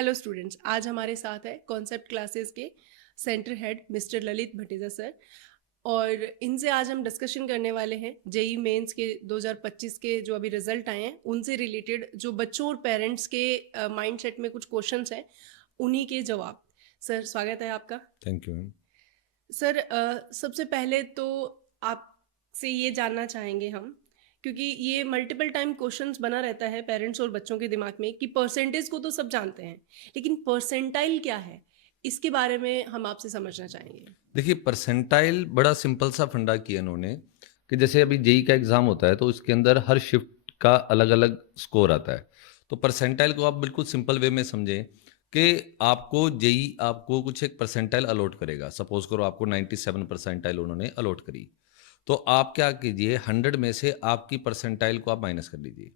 Hello students, आज हमारे साथ है कॉन्सेप्ट क्लासेस के centre head mister Lalit Bhateja sir. और इनसे आज हम डिस्कशन करने वाले हैं जेई मेंस के 2025 के जो अभी रिजल्ट आए हैं उनसे रिलेटेड, जो बच्चों और पेरेंट्स के माइंडसेट में कुछ क्वेश्चंस हैं, उन्हीं के जवाब। सर, स्वागत है आपका। Thank you ma'am. सर, सबसे पहले तो आपसे ये जानना चाहेंगे हम, क्योंकि ये मल्टीपल टाइम क्वेश्चंस बना रहता है पेरेंट्स और बच्चों के दिमाग में कि परसेंटेज को तो सब जानते हैं, लेकिन परसेंटाइल क्या है, इसके बारे में हम आपसे समझना चाहेंगे। देखिए, परसेंटाइल बड़ा सिंपल सा फंडा किया इन्होंने कि जैसे अभी जेई का एग्ज़ाम होता है तो उसके अंदर हर शिफ्ट का अलग अलग स्कोर आता है। तो परसेंटाइल को आप बिल्कुल सिंपल वे में समझें कि आपको जेई आपको कुछ एक परसेंटाइल अलॉट करेगा। सपोज करो आपको 97 परसेंटाइल उन्होंने अलॉट करी, तो आप क्या कीजिए, 100 में से आपकी परसेंटाइल को आप माइनस कर लीजिए।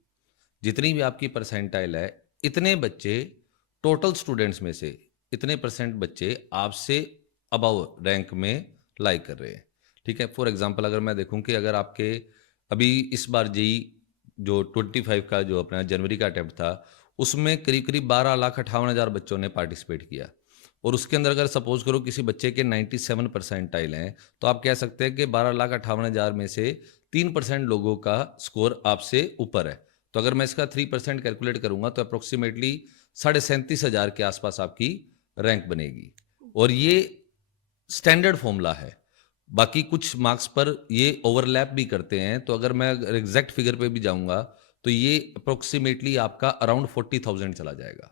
जितनी भी आपकी परसेंटाइल है, इतने बच्चे टोटल स्टूडेंट्स में से इतने परसेंट बच्चे आपसे अबव रैंक में लाई कर रहे हैं। ठीक है, फॉर एग्जांपल अगर मैं देखूं कि अगर आपके अभी इस बार जेई जो 25 का जो अपना जनवरी का अटेम्प्ट था, उसमें करीब करीब 12,58,000 बच्चों ने पार्टिसिपेट किया, और उसके अंदर अगर सपोज करो किसी बच्चे के 97 परसेंटाइल हैं, तो आप कह सकते हैं कि 12,58,000 में से 3% लोगों का स्कोर आपसे ऊपर है। तो अगर मैं इसका 3% कैलकुलेट करूंगा तो अप्रोक्सीमेटली 37,500 के आसपास आपकी रैंक बनेगी। और ये स्टैंडर्ड फॉर्मूला है। बाकी कुछ मार्क्स पर ये ओवरलैप भी करते हैं, तो अगर मैं एग्जैक्ट फिगर पे भी जाऊंगा तो ये अप्रोक्सीमेटली आपका अराउंड 40,000 चला जाएगा।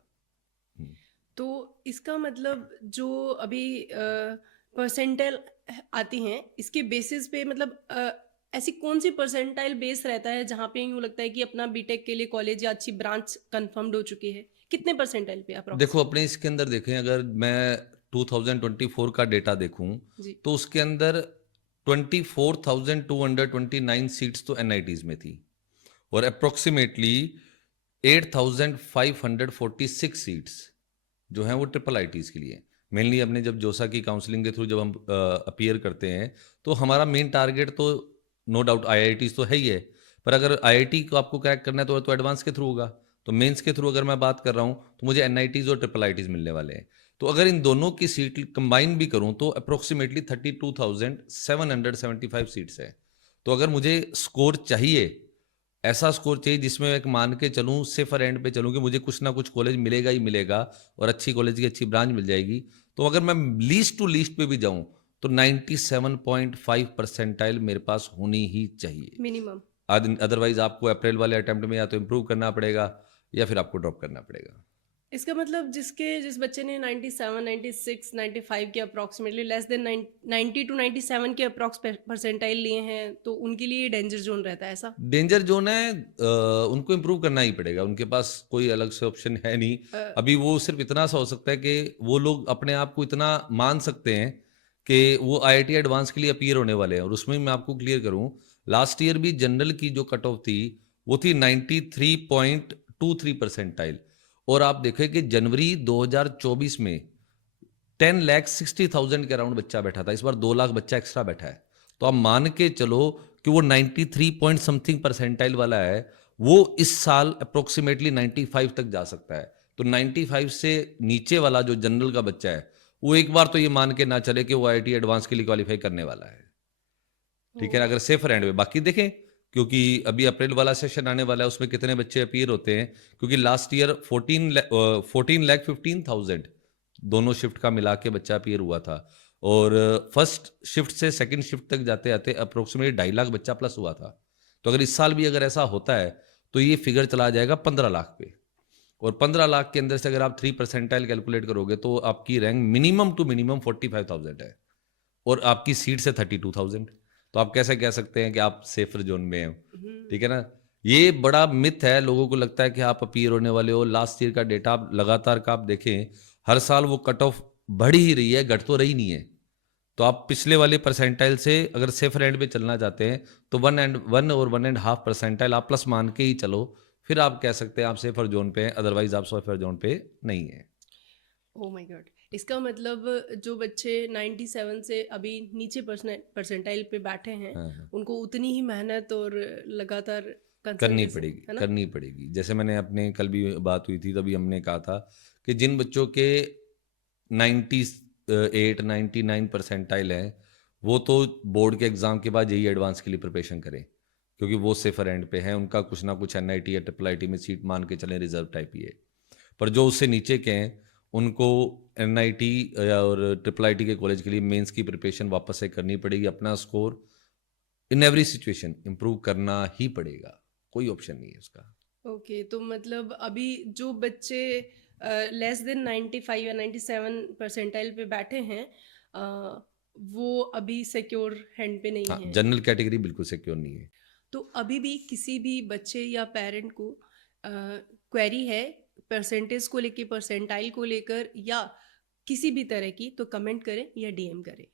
तो इसका मतलब जो अभी परसेंटाइल आती हैं, इसके बेसिस पे मतलब ऐसी कौन सी परसेंटाइल बेस रहता है जहाँ पे यूँ लगता है कि अपना बीटेक के लिए कॉलेज या अच्छी ब्रांच कंफर्म्ड हो चुकी है? कितने परसेंटाइल पे देखो, अप्रोक्स? अपने इसके अंदर देखें, अगर मैं 2024 का डेटा देखूं जी। तो उसके अंदर 24,229 सीट्स तो एनआईटीज में थी, और अप्रोक्सीमेटली 8,546 सीट्स जो हैं वो ट्रिपल आईटीज के लिए। मेनली अपने जब जोसा की काउंसलिंग के थ्रू जब हम अपीयर करते हैं तो हमारा मेन टारगेट तो नो डाउट आईआईटीज तो है ही है, पर अगर आईआईटी को आपको क्रैक करना है तो एडवांस के थ्रू होगा। तो मेंस के थ्रू अगर मैं बात कर रहा हूँ तो मुझे एनआईटीज और ट्रिपल आईटीज मिलने वाले हैं। तो अगर इन दोनों की सीट कंबाइन भी करूं तो अप्रोक्सीमेटली 32,775 सीट्स है। तो अगर मुझे स्कोर चाहिए, ऐसा स्कोर चाहिए जिसमें एक मान के चलूं, सेफर एंड पे चलूं कि मुझे कुछ ना कुछ कॉलेज मिलेगा ही मिलेगा और अच्छी कॉलेज की अच्छी ब्रांच मिल जाएगी, तो अगर मैं लीस्ट टू लीस्ट पे भी जाऊं तो 97.5 परसेंटाइल मेरे पास होनी ही चाहिए। मिनिमम। अदरवाइज आपको अप्रैल वाले अटेम्प्ट में या तो इम्प्रूव करना पड़ेगा या फिर आपको ड्रॉप करना पड़ेगा। इसका मतलब जिस बच्चे ने 97, 96, 95 के अप्रॉक्सीमेटली लेस देन 90 टू 97 के अप्रॉक्स परसेंटाइल लिए हैं, तो उनके लिए डेंजर जोन रहता है ऐसा? डेंजर जोन है, उनको इम्प्रूव करना ही पड़ेगा, उनके पास कोई अलग से ऑप्शन है नहीं। अभी वो सिर्फ इतना सा हो सकता है कि वो लोग अपने आप को इतना मान सकते हैं कि वो आईआईटी एडवांस के लिए अपीयर होने वाले हैं। और उसमें मैं आपको क्लियर करूं, लास्ट ईयर भी जनरल की जो कट ऑफ थी वो थी 93.23 परसेंटाइल, और आप देखें कि जनवरी 2024 में 10,60,000 के अराउंड बच्चा बैठा था, इस बार 2 लाख बच्चा एक्स्ट्रा बैठा है। तो आप मान के चलो कि वो 93 पॉइंट समथिंग परसेंटाइल वाला है, वो इस साल अप्रोक्सीमेटली 95 तक जा सकता है। तो 95 से नीचे वाला जो जनरल का बच्चा है, वो एक बार तो ये मान के ना चले कि वो आईआईटी एडवांस के लिए क्वालिफाई करने वाला है। ठीक है ना, ओ। अगर सेफर एंड में बाकी देखें, क्योंकि अभी अप्रैल वाला सेशन आने वाला है, उसमें कितने बच्चे अपीयर होते हैं, क्योंकि लास्ट ईयर 14,15,000 दोनों शिफ्ट का मिला के बच्चा अपीयर हुआ था, और फर्स्ट शिफ्ट से सेकंड शिफ्ट तक जाते जाते अप्रोक्सीमेटली 2.5 लाख बच्चा प्लस हुआ था। तो अगर इस साल भी अगर ऐसा होता है तो ये फिगर चला जाएगा 15 लाख पे, और 15 लाख के अंदर से अगर आप 3 परसेंटाइल कैलकुलेट करोगे तो आपकी रैंक मिनिमम टू मिनिमम 45,000 है, और आपकी सीट से 32,000। तो आप कैसे कह सकते हैं कि आप सेफर जोन में हो? ठीक है ना। ये बड़ा मिथ है, लोगों को लगता है कि आप अपीयर होने वाले हो। लास्ट ईयर का डेटा आप लगातार का आप देखें, हर साल वो कट ऑफ बढ़ ही रही है, घट तो रही नहीं है। तो आप पिछले वाले परसेंटाइल से अगर सेफर एंड पे चलना चाहते हैं तो 1 और 1.5 परसेंटाइल आप प्लस मान के ही चलो, फिर आप कह सकते हैं आप सेफर जोन पे हैं, अदरवाइज आप सेफर जोन पे नहीं है। Oh my God. इसका मतलब जो बच्चे 97 से अभी नीचे परसेंटाइल पे बैठे हैं, हाँ, हाँ। उनको उतनी ही मेहनत और लगातार करनी कंसंट्रेशन, पड़ेगी, है ना? करनी पड़ेगी। जैसे मैंने अपने कल भी बात हुई थी, तभी हमने कहा था कि जिन बच्चों के 98 99 परसेंटाइल हैं, वो तो बोर्ड के एग्ज़ाम के बाद जेईई एडवांस के लिए प्रिपरेशन करें, क्योंकि वो सेफर एंड पे हैं, उनका कुछ ना कुछ एनआईटी या ट्रिपल आईटी में सीट मान के चलें, रिजर्व टाइप ही है। पर जो उससे नीचे के हैं, उनको एनआईटी और ट्रिपल आईटी के कॉलेज के लिए मेंस की प्रिपरेशन वापस से करनी पड़ेगी। अपना score in every situation improve करना ही पड़ेगा, कोई ऑप्शन नहीं है उसका। ओके, तो मतलब अभी जो बच्चे लेस देन 95 या 97 परसेंटाइल पे बैठे हैं, वो अभी सिक्योर हैंड पे नहीं हाँ, है। जनरल कैटेगरी बिल्कुल सिक्योर नहीं है। तो अभी भी किसी भी बच्चे या पेरेंट को क्वेरी है परसेंटेज को लेके, परसेंटाइल को लेकर, या किसी भी तरह की, तो कमेंट करें या डीएम करें।